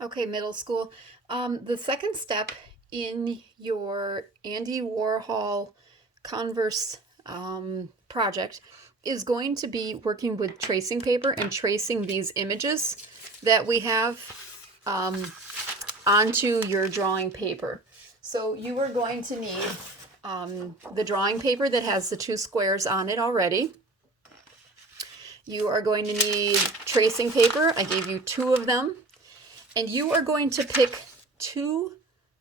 Okay, middle school. The second step in your Andy Warhol Converse project is going to be working with tracing paper and tracing these images that we have um, onto your drawing paper. So you are going to need the drawing paper that has the two squares on it already. You are going to need tracing paper. I gave you two of them. And you are going to pick two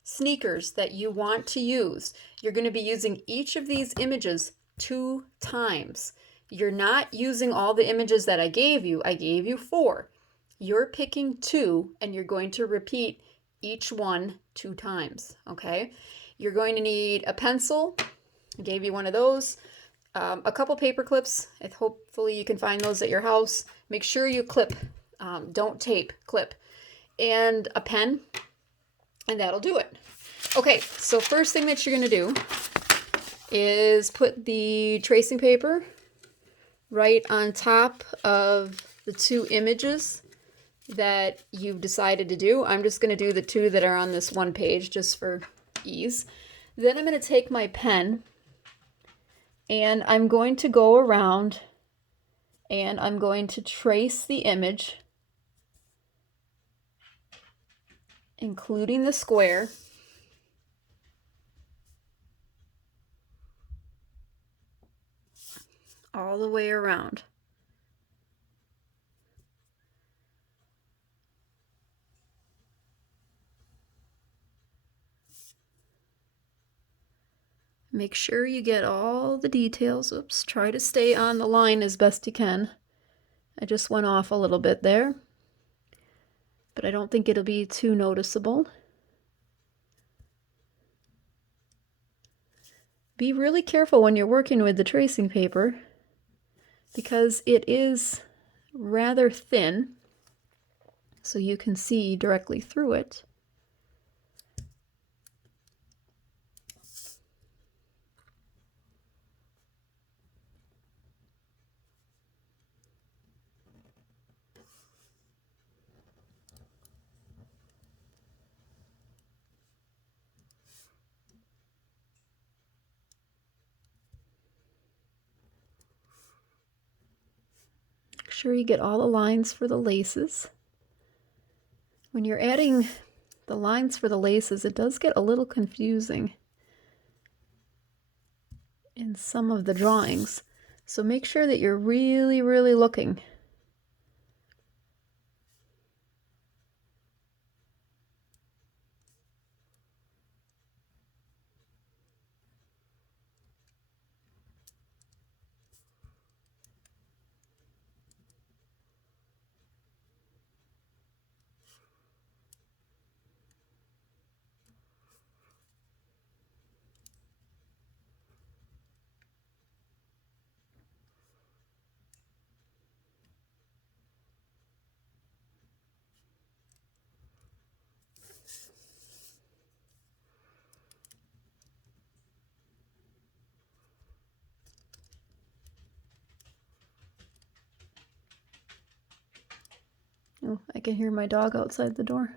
sneakers that you want to use. You're going to be using each of these images 2 times. You're not using all the images that I gave you. I gave you 4. You're picking 2 and you're going to repeat each one 2 times, okay? You're going to need a pencil. I gave you one of those. A couple paper clips. Hopefully you can find those at your house. Make sure you clip. Don't tape, clip. And a pen, and that'll do it. Okay, so first thing that you're going to do is put the tracing paper right on top of the 2 images that you've decided to do. I'm just going to do the 2 that are on this one page just for ease. Then I'm going to take my pen and I'm going to go around and I'm going to trace the image, including the square, all the way around. Make sure you get all the details. Oops, try to stay on the line as best you can. I just went off a little bit there, but I don't think it'll be too noticeable. Be really careful when you're working with the tracing paper because it is rather thin, so you can see directly through it. Make sure you get all the lines for the laces. When you're adding the lines for the laces, it does get a little confusing in some of the drawings. So make sure that you're really, really looking. Oh, I can hear my dog outside the door.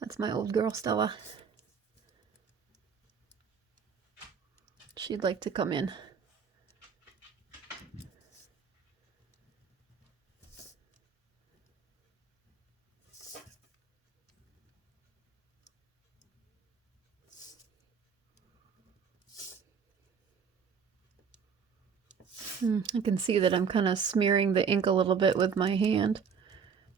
That's my old girl, Stella. She'd like to come in. I can see that I'm kind of smearing the ink a little bit with my hand.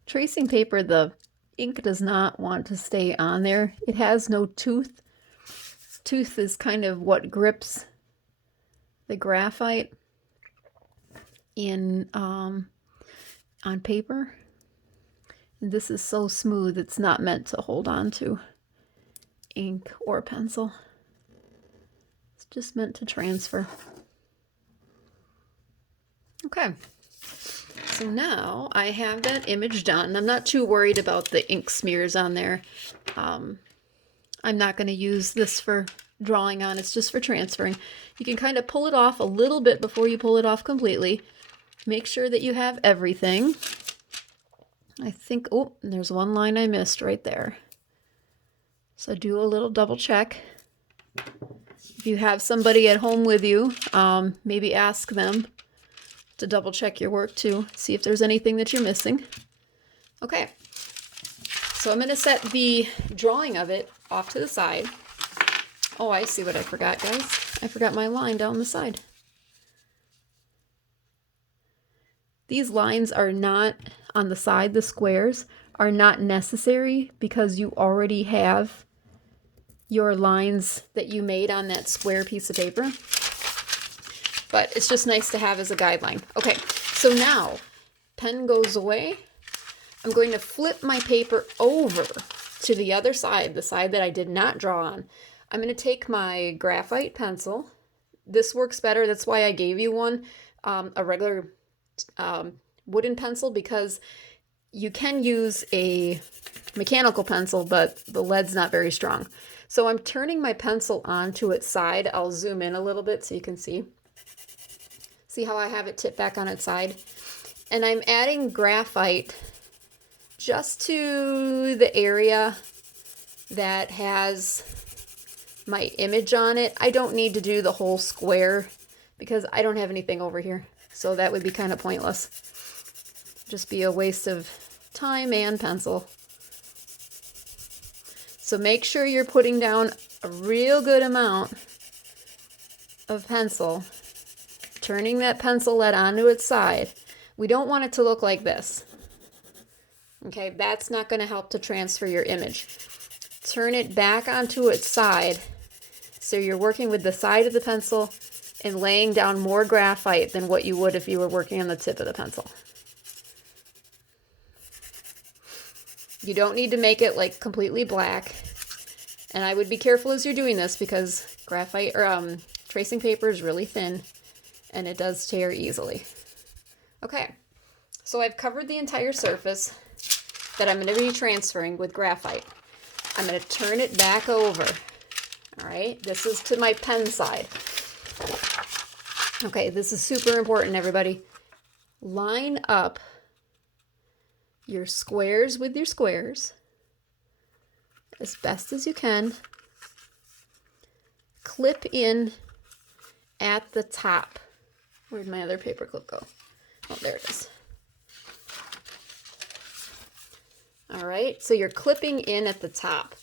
Tracing paper, the ink does not want to stay on there. It has no tooth. Tooth is kind of what grips the graphite in on paper. And this is so smooth, it's not meant to hold on to ink or pencil. It's just meant to transfer. Okay, so now I have that image done. I'm not too worried about the ink smears on there. I'm not going to use this for drawing on, it's just for transferring. You can kind of pull it off a little bit before you pull it off completely. Make sure that you have everything. I think, oh, there's one line I missed right there. So do a little double check. If you have somebody at home with you, maybe ask them to double check your work too. See if there's anything that you're missing. Okay, so I'm going to set the drawing of it off to the side. Oh, I see what I forgot, guys. I forgot my line down the side. These lines are not on the side, the squares are not necessary because you already have your lines that you made on that square piece of paper. But it's just nice to have as a guideline. Okay, so now pen goes away. I'm going to flip my paper over to the other side, the side that I did not draw on. I'm going to take my graphite pencil. This works better. That's why I gave you one, a regular wooden pencil, because you can use a mechanical pencil, but the lead's not very strong. So I'm turning my pencil onto its side. I'll zoom in a little bit so you can see. See how I have it tipped back on its side? And I'm adding graphite just to the area that has my image on it. I don't need to do the whole square because I don't have anything over here. So that would be kind of pointless. Just be a waste of time and pencil. So make sure you're putting down a real good amount of pencil, turning that pencil lead onto its side. We don't want it to look like this. Okay, that's not going to help to transfer your image. Turn it back onto its side so you're working with the side of the pencil and laying down more graphite than what you would if you were working on the tip of the pencil. You don't need to make it like completely black. And I would be careful as you're doing this because graphite or tracing paper is really thin and it does tear easily. Okay, so I've covered the entire surface that I'm going to be transferring with graphite. I'm going to turn it back over. All right, this is to my pen side. Okay, this is super important, everybody. Line up your squares with your squares as best as you can. Clip in at the top. Where'd my other paper clip go? Oh, there it is. All right, so you're clipping in at the top.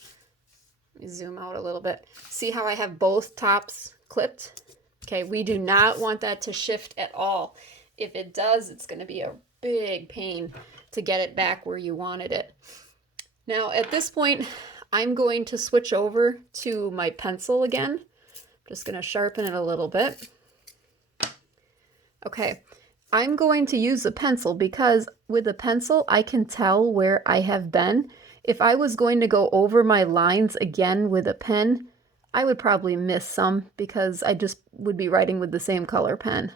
Let me zoom out a little bit. See how I have both tops clipped? Okay, we do not want that to shift at all. If it does, it's going to be a big pain to get it back where you wanted it. Now, at this point, I'm going to switch over to my pencil again. I'm just going to sharpen it a little bit. Okay, I'm going to use a pencil because with a pencil, I can tell where I have been. If I was going to go over my lines again with a pen, I would probably miss some because I just would be writing with the same color pen.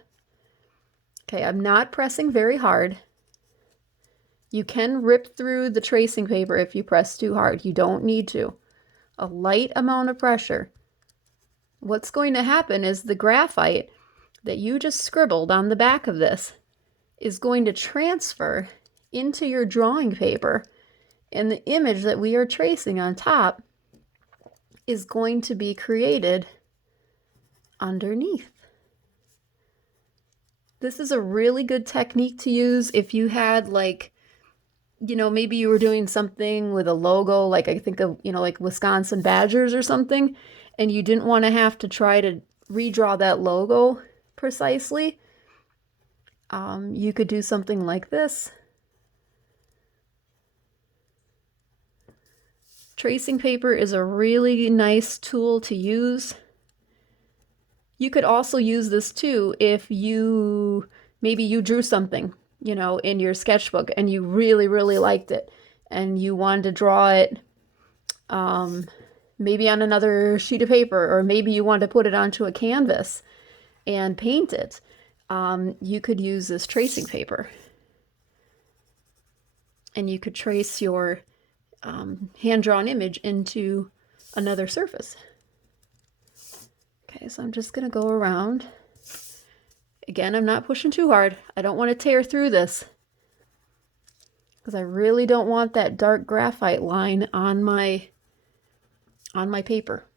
Okay, I'm not pressing very hard. You can rip through the tracing paper if you press too hard. You don't need to. A light amount of pressure. What's going to happen is the graphite that you just scribbled on the back of this is going to transfer into your drawing paper, and the image that we are tracing on top is going to be created underneath. This is a really good technique to use if you had like, you know, maybe you were doing something with a logo, like I think of, you know, like Wisconsin Badgers or something, and you didn't want to have to try to redraw that logo precisely. You could do something like this. Tracing paper is a really nice tool to use. You could also use this too if maybe you drew something, you know, in your sketchbook and you really, really liked it and you wanted to draw it maybe on another sheet of paper, or maybe you want to put it onto a canvas and paint it. You could use this tracing paper and you could trace your hand-drawn image into another surface. Okay, so I'm just going to go around. Again, I'm not pushing too hard. I don't want to tear through this. because I really don't want that dark graphite line on my paper.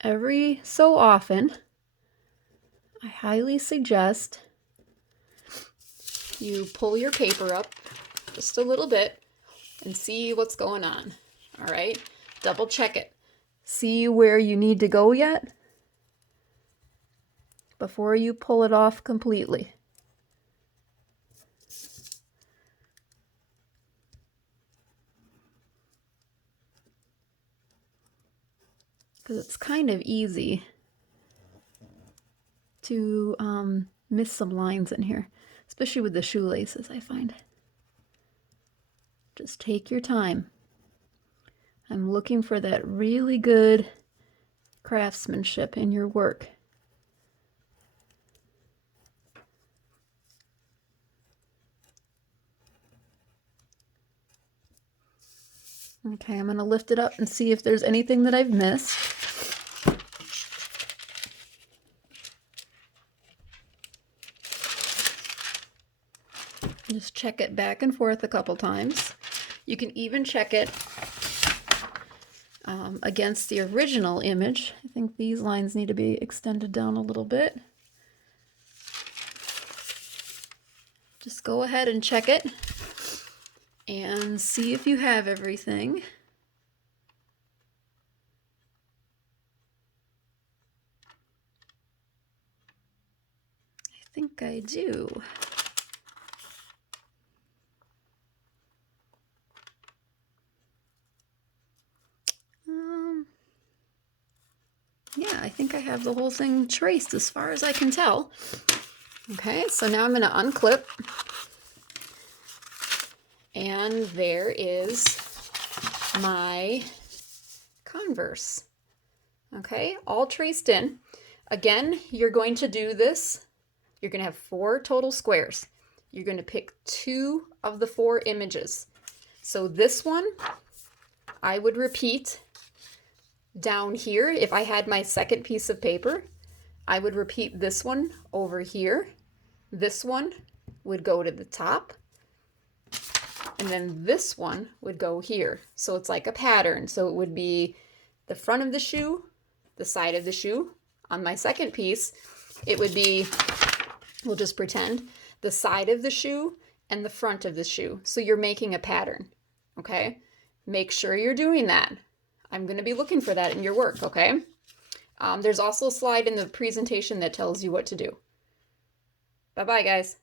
Every so often, I highly suggest you pull your paper up just a little bit and see what's going on. All right, double check it. See where you need to go yet before you pull it off completely. Because it's kind of easy to miss some lines in here, especially with the shoelaces, I find. Just take your time. I'm looking for that really good craftsmanship in your work. Okay, I'm going to lift it up and see if there's anything that I've missed. Just check it back and forth a couple times. You can even check it against the original image. I think these lines need to be extended down a little bit. Just go ahead and check it and see if you have everything. I think I do. Yeah, I think I have the whole thing traced as far as I can tell. Okay, so now I'm going to unclip. And there is my Converse. Okay, all traced in. Again, you're going to do this. You're going to have 4 total squares. You're going to pick 2 of the 4 images. So this one, I would repeat down here. If I had my second piece of paper, I would repeat this one over here. This one would go to the top. And then this one would go here. So it's like a pattern. So it would be the front of the shoe, the side of the shoe. On my second piece, it would be, we'll just pretend, the side of the shoe and the front of the shoe. So you're making a pattern, okay? Make sure you're doing that. I'm going to be looking for that in your work, okay? There's also a slide in the presentation that tells you what to do. Bye-bye, guys.